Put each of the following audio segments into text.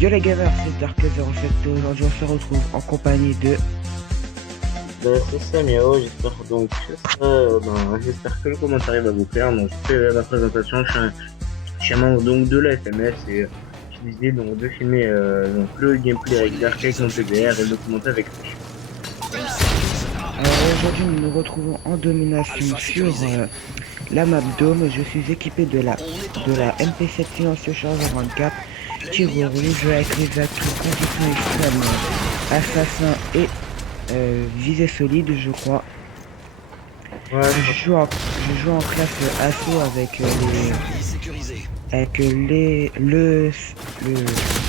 Yo les gamers, c'est Dark07 et aujourd'hui on se retrouve en compagnie de... C'est ça, Miao, j'espère donc j'espère que le commentaire va vous plaire. Donc, je fais la présentation, je suis un membre donc de la FMS et j'ai décidé donc de filmer donc le gameplay avec Dark avec mon PBR et le commentaire avec lui. Alors aujourd'hui nous nous retrouvons en domination sur la map Dome. Je suis équipé de la MP7 silencieux chargeur 24, tir rouge avec les atouts conditions extrêmes, assassin et visée solide je crois. Ouais, Je joue en classe assaut avec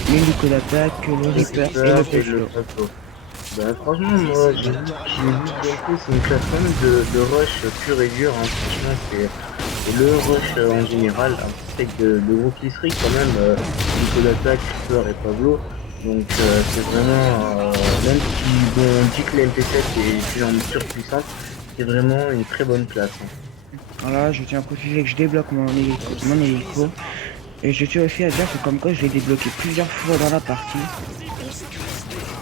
l'hélico d'attaque, le le Reaper et le Reaper et le Peshlo. Plateau. Franchement, moi j'ai vu que gameplay, c'est une classe même de rush pur et dur. Hein. Franchement, c'est le rush en général, un petit steak de gros kisserie quand même, Nico d'attaque, Reaper et Pablo. Donc c'est vraiment, même si bon, on dit que la MP7 est une arme surpuissante, c'est vraiment une très bonne classe. Hein. Voilà, je tiens à préciser que je débloque mon hélico. Et je tiens aussi à dire que comme quoi je l'ai débloqué plusieurs fois dans la partie.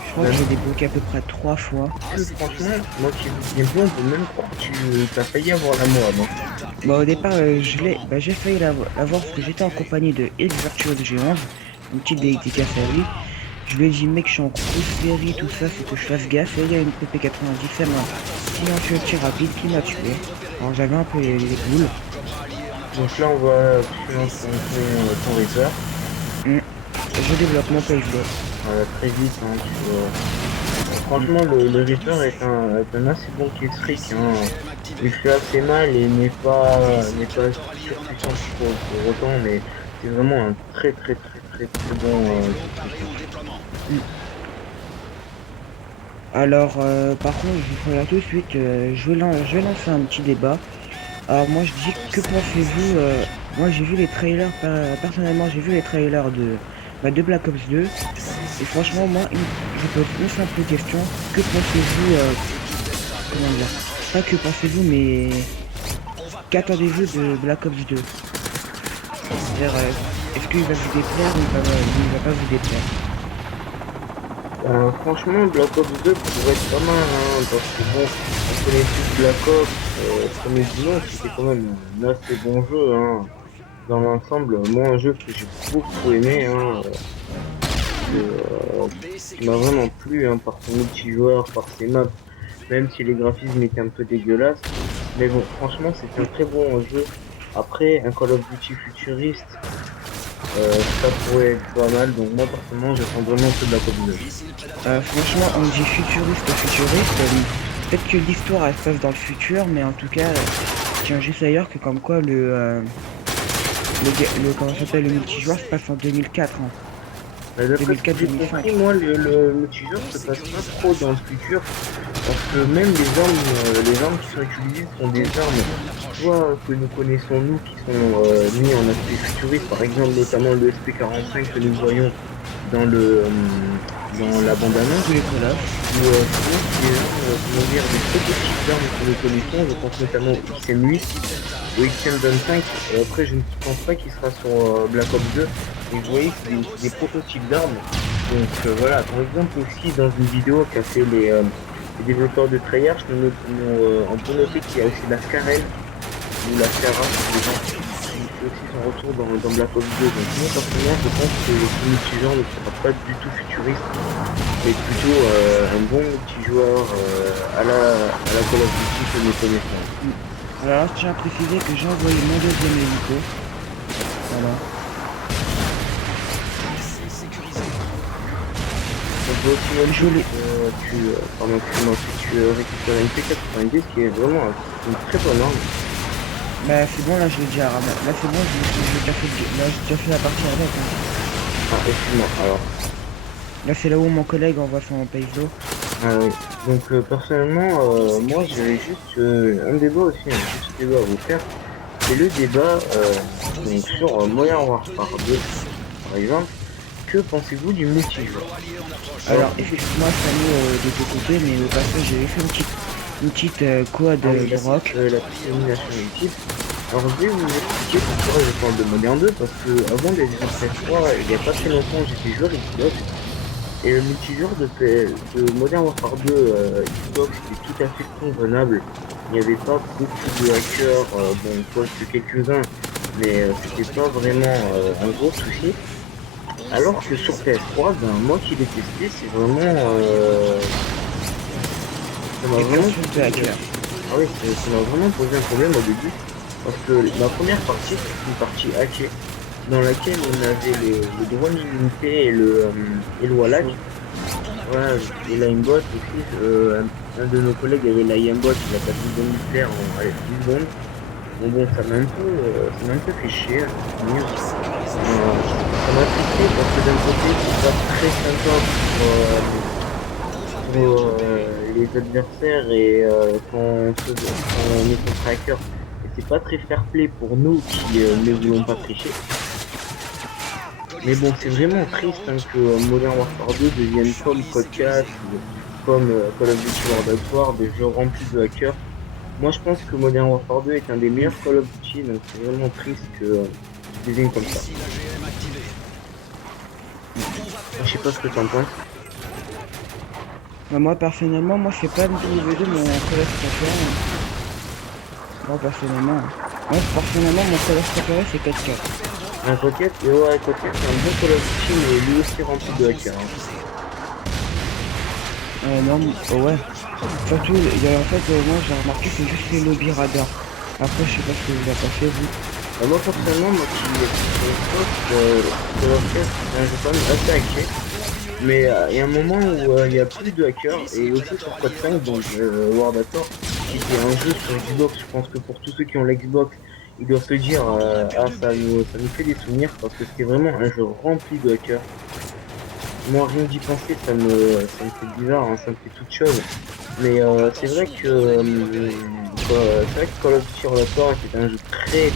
Je crois que je l'ai débloqué à peu près 3 fois. Franchement, moi qui vous gameplay, on peut même croire que tu as failli avoir la mort. Hein. Bon au départ j'ai failli l'avoir parce que j'étais en compagnie de X Virtuose G11, une petite dédicace à lui. Je lui ai dit mec je suis en grosse série, tout ça, faut que je fasse gaffe. Et il y a une PP90, silencieux tir rapide qui m'a tué. Alors j'avais un peu les boules. Donc là, on va financer ton Reaper. Je développe mon payload. Très vite. Hein, franchement, le Reaper est un assez bon kill streak. Hein. Il fait assez mal et n'est pas surpuissant pour autant, mais c'est vraiment un très bon Alors, par contre, je vous préviens tout de suite, je vais lancer un petit débat. Alors, moi, je dis, que pensez-vous moi, j'ai vu les trailers, personnellement, j'ai vu les trailers de Black Ops 2. Et franchement, moi, je pose une simple question. Que pensez-vous, comment dire, pas que pensez-vous, mais qu'attendez-vous de Black Ops 2? C'est-à-dire, est-ce qu'il va vous déplaire ou il va pas vous déplaire? franchement, Black Ops 2 pourrait être pas mal, hein, parce que bon, on connaît tous Black Ops, premier dimanche, c'était quand même un assez bon jeu, hein. Dans l'ensemble, moi, un jeu que j'ai beaucoup aimé, hein, qui m'a vraiment plu, hein, par son multijoueur, par ses maps, même si les graphismes étaient un peu dégueulasses. Mais bon, franchement, c'est un très bon jeu. Après, un Call of Duty futuriste, ça pourrait être pas mal, donc moi personnellement j'attends vraiment ce Black Ops 2. Franchement, on dit futuriste. Peut-être que l'histoire elle se passe dans le futur, mais en tout cas, tiens juste ailleurs que comme quoi comment ça s'appelle, le multijoueur se passe en 2004. Hein. D'après ce que j'ai 2004-2005. compris, moi le multijoueur se passe pas trop dans le futur, parce que même les armes qui sont utilisées sont des armes soit que nous connaissons nous, qui sont mis en aspect futuriste, par exemple notamment le SP45 que nous voyons dans dans la bande-annonce, Tous les collabs. ou sinon des armes, comment dire, des prototypes d'armes que nous connaissons, je pense notamment au XM8 ou XM25, après je ne pense pas qu'il sera sur Black Ops 2, et vous voyez que c'est des prototypes d'armes, donc voilà, par exemple aussi dans une vidéo qu'a fait les développeurs de Treyarch, on peut noter qu'il y a aussi la Scarel, ou la Scarra, des gens qui fait aussi son retour dans Black Ops 2, donc moi personnellement je pense que le multijoueur ne sera pas du tout futuriste, mais plutôt un bon multijoueur à la Call of Duty que nous connaissons. Alors, je tiens à préciser que j'ai envoyé mon deuxième hélico. Voilà. On peut aussi même tu récupères une P90 qui est vraiment une très bonne arme. Bah, c'est bon, là, je l'ai déjà ramené. Là, c'est bon, j'ai déjà fait la partie avec. Hein. Ah, excuse-moi, alors. Là, c'est là où mon collègue envoie son payso. Ah oui. Donc personnellement, moi j'ai juste un débat aussi, un petit débat à vous faire. C'est le débat donc sur Modern Warfare 2, par exemple. Que pensez-vous du multijoueur? Alors, excuse-moi, Samy, de te couper, mais au passage, j'avais fait une petite quad de rock. La petite élimination multiple. Alors je vais vous expliquer pourquoi je parle de Modern 2, parce que avant d'être sur PS3, il n'y a pas très longtemps, j'étais joueur Xbox, et le multijoueur de Modern Warfare 2 Xbox était tout à fait convenable. Il n'y avait pas beaucoup de hackers, bon, que quelques-uns, mais c'était pas vraiment un gros souci. Alors que sur PS3, ben, moi qui l'ai testé, c'est vraiment... ça m'a Et plein vraiment de posé, hackers. ah oui, ça m'a vraiment posé un problème au début. Parce que ma première partie, c'était une partie hackée, dans laquelle on avait le drone illimité et le Wallach. Faux. Voilà, et l'aimbot aussi. Un de nos collègues avait l'aimbot, il a passé une bombe nucléaire en allez, 10 secondes. Bon, bon, ça m'a un peu fait chier, hein, pour finir. Ça m'a tristé parce que d'un côté, c'est pas très sympa pour les adversaires et quand on est contre hacker. Et c'est pas très fair play pour nous qui ne voulons pas tricher. Mais bon, c'est vraiment triste hein, que Modern Warfare 2 devienne comme Code 4 ou comme Call of Duty World at War, des jeux remplis de hackers. Moi, je pense que Modern Warfare 2 est un des meilleurs Call of Duty, donc c'est vraiment triste que qu'il devienne comme ça. Je sais pas ce que t'en penses. Bah, moi personnellement, moi c'est pas MW2 mon collège préféré. Moi personnellement, mon collège préféré c'est 4-4. Un Rocket, et ouais, Rocket, c'est un bon Call of Duty, mais lui aussi rempli de hackers. Hein. Non, ouais. Surtout, en fait, moi j'ai remarqué c'est juste les lobbies radars. Après, je sais pas ce que vous avez passé vous. Moi, personnellement, moi qui Call of Duty, c'est un jeu quand même assez hacké. Mais il y a un moment où il n'y a plus de hackers, et aussi sur Code 5, donc World at War, qui était un jeu sur Xbox. Je pense que pour tous ceux qui ont l'Xbox, ils doivent se dire ah ça nous fait des souvenirs parce que c'était vraiment un jeu rempli de hackers. Moi rien d'y penser ça me fait bizarre, hein, ça me fait toute chose. Mais c'est vrai que Call of Duty World at War était un jeu très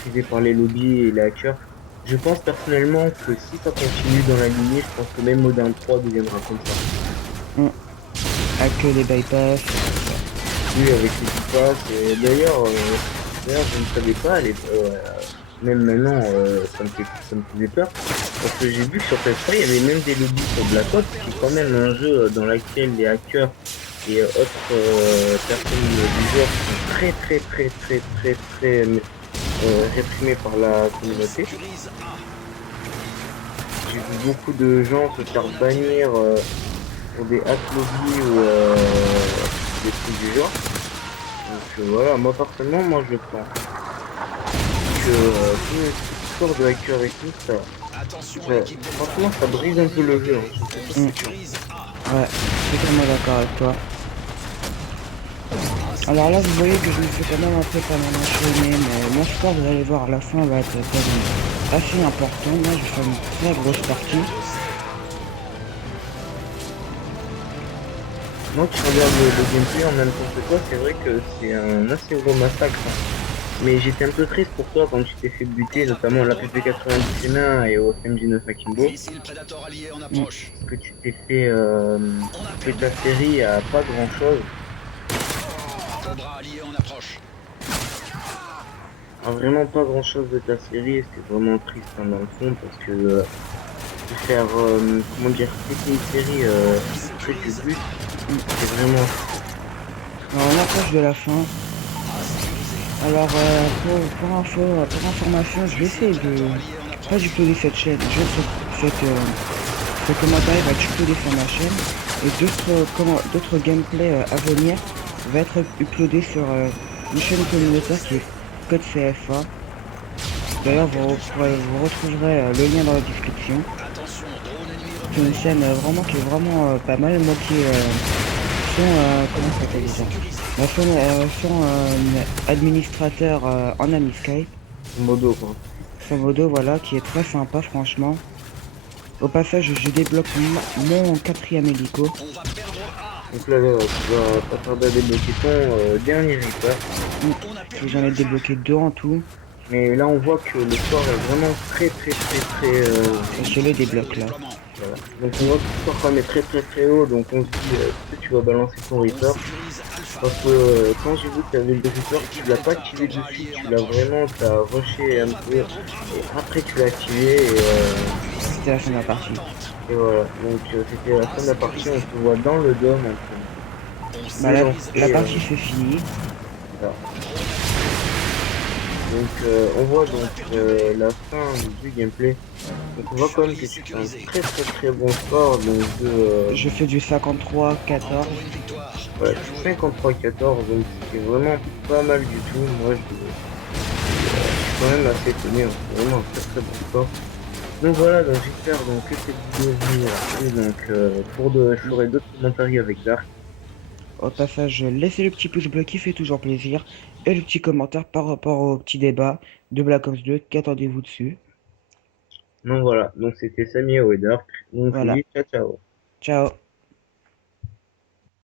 prisé par les lobbies et les hackers. Je pense personnellement que si ça continue dans la lignée, je pense que même Modern 3 deviendra comme ça. Avec les bypass. Oui, avec les passes. Et d'ailleurs, je ne savais pas, même maintenant, ça me faisait peur. Parce que j'ai vu que sur PS3, il y avait même des lobbies sur Black Ops, qui est quand même un jeu dans lequel les hackers et autres personnes du joueur sont très réprimés par la communauté. J'ai vu beaucoup de gens se faire bannir pour des hack lobby ou des trucs du genre. Donc voilà, moi personnellement, moi je pense que tout cette histoire de hacker et tout, franchement ça brise un peu le jeu. Hein. Je sais pas ce que tu penses. Ouais, je suis totalement d'accord avec toi. Alors là, vous voyez que je me fais quand même un peu pas mal enchaîner, mais mon sport, vous allez voir, à la fin va être quand même assez important. Moi, je fais une très grosse partie. Moi qui regarde le gameplay en même temps que toi, c'est vrai que c'est un assez gros massacre. Hein. Mais j'étais un peu triste pour toi quand tu t'es fait buter, notamment à la PP90 et au FMG9 Akimbo. Que tu t'es fait que ta série a pas grand chose. Vraiment pas grand chose de ta série, c'est vraiment triste hein, dans le fond parce que de faire comment dire péter une série après tes buts, c'est vraiment. Alors, on approche de la fin. Alors, pour information, je vais essayer de pas d'uploader cette chaîne. Ce commentaire va être uploadé sur ma chaîne et d'autres gameplays à venir va être uploadé sur une chaîne communautaire qui est Code CFA. D'ailleurs, vous retrouverez le lien dans la description. C'est une chaîne vraiment qui est vraiment pas mal. Moi qui comment ça s'appelle déjà son administrateur en ami Skype. Modo quoi. Son modo, voilà, qui est très sympa, franchement. Au passage, je débloque mon 4e hélico. Donc là, tu vas pas tarder à débloquer ton dernier Reaper. J'en ai débloqué 2 en tout. Mais là, on voit que le score est vraiment très Et je les débloque là. Voilà. Donc on voit que le score quand même est très très très haut, donc on se dit peut-être tu vas balancer ton Reaper. Parce que quand j'ai vu que tu avais le Reaper, tu l'as pas activé de suite, tu l'as vraiment, t'as rushé un peu, et après tu l'as activé, C'était la fin de la partie. et voilà. Donc c'était la fin de la partie, on te voit dans le dôme en train Bah, de la lancer partie c'est fini. ça. Donc on voit donc la fin du gameplay. Donc on voit quand même que tu fais un très très très bon score, donc de Je fais du 53-14. ouais, 53-14, donc c'est vraiment pas mal du tout. Moi je suis quand même assez étonné, hein. C'est vraiment un très très bon score. Donc voilà, donc j'espère donc que cette vidéo vous aura plu. Donc je ferai d'autres commentaires avec Dark. Au passage, laissez le petit pouce bleu qui fait toujours plaisir et le petit commentaire par rapport au petit débat de Black Ops 2. Qu'attendez-vous dessus? Donc voilà, donc c'était Samy et Dark. Donc je vous Voilà. dis ciao ciao. Ciao.